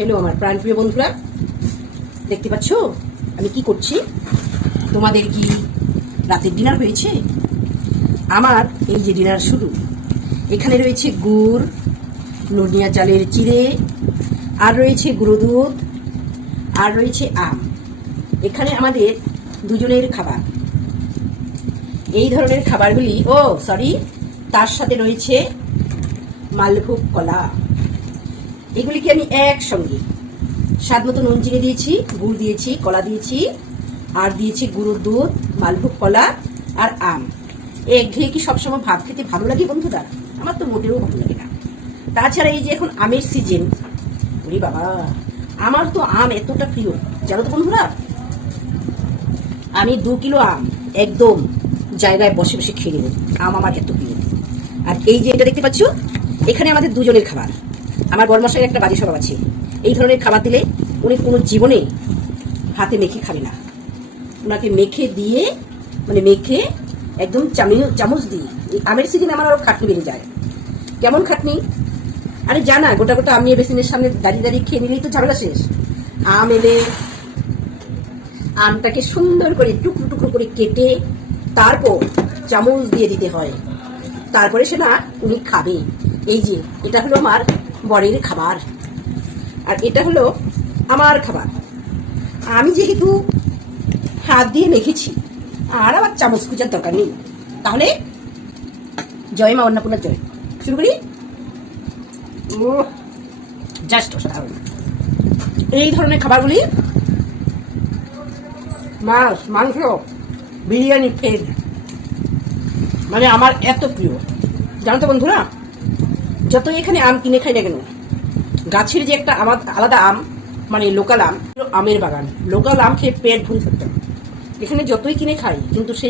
Hello আমার প্রাণপ্রিয় বন্ধুরা, দেখতে পাচ্ছ আমি কি করছি? তোমাদের কি রাতের ডিনার হয়েছে? আমার এই যে ডিনার শুরু। এখানে রয়েছে গুড়, নড়িয়া চালের চিড়ে, আর রয়েছে গুঁড়ো দুধ, আর রয়েছে আম। এখানে আমাদের দুজনের খাবার। এই ধরনের খাবারগুলি তার সাথে রয়েছে মালভোগ কলা। এগুলিকে আমি একসঙ্গে স্বাদ মতো নুন চিনি দিয়েছি, গুড় দিয়েছি, কলা দিয়েছি, আর দিয়েছি গুঁড়ো দুধ, মালভোগ কলা আর আম। একঘেয়ে কি সবসময় ভাত খেতে ভালো লাগে বন্ধুরা? আমার তো মোটেও ভালো লাগে না। তাছাড়া এই যে এখন আমের সিজন, ওরে বাবা, আমার তো আম এতটা প্রিয় জানো তো বন্ধুরা। আমি 2 কিলো আম একদম জায়গায় বসে বসে খেয়ে নেব। আম আমার এত প্রিয়। আর এই যে এটা দেখতে পাচ্ছ, এখানে আমাদের দুজনের খাবার। আমার বড়মশাইয়ের একটা বাজে স্বভাব আছে, এই ধরনের খাবার দিলে উনি কোনো জীবনে হাতে মেখে খাবে না। ওনাকে মেখে দিয়ে মেখে একদম চামচ দিয়ে। এই আমের সিজনে আমার আরো খাটনি বেড়ে যায়। কেমন খাটনি? আরে জানা, গোটা গোটা আম নিয়ে বেসিনের সামনে দাঁড়িয়ে দাঁড়িয়ে খেয়ে নিলেই তো ঝামেলা শেষ। আম এলে আমটাকে সুন্দর করে টুকরো টুকরো করে কেটে তারপর চামচ দিয়ে দিতে হয়, তারপরে সে না উনি খাবে। এই যে এটা হলো আমার বরের খাবার, আর এটা হলো আমার খাবার। আমি যেহেতু হাত দিয়ে মেখেছি, আর আবার চামচ কুচার দরকার নেই। তাহলে জয় মা অন্নপূর্ণার জয়। শুরু করি। জাস্ট অসাধারণ এই ধরনের খাবারগুলি। মাছ, মাংস, বিরিয়ানি, ফেড আমার এত প্রিয় জানো তো বন্ধুরা। যতই এখানে আম কিনে খাই না কেন, গাছের যে একটা আলাদা আম, লোকাল আম, আমের বাগান, লোকাল আম খেয়ে পেট ভরে থাকতাম। এখানে যতই কিনে খাই কিন্তু সেই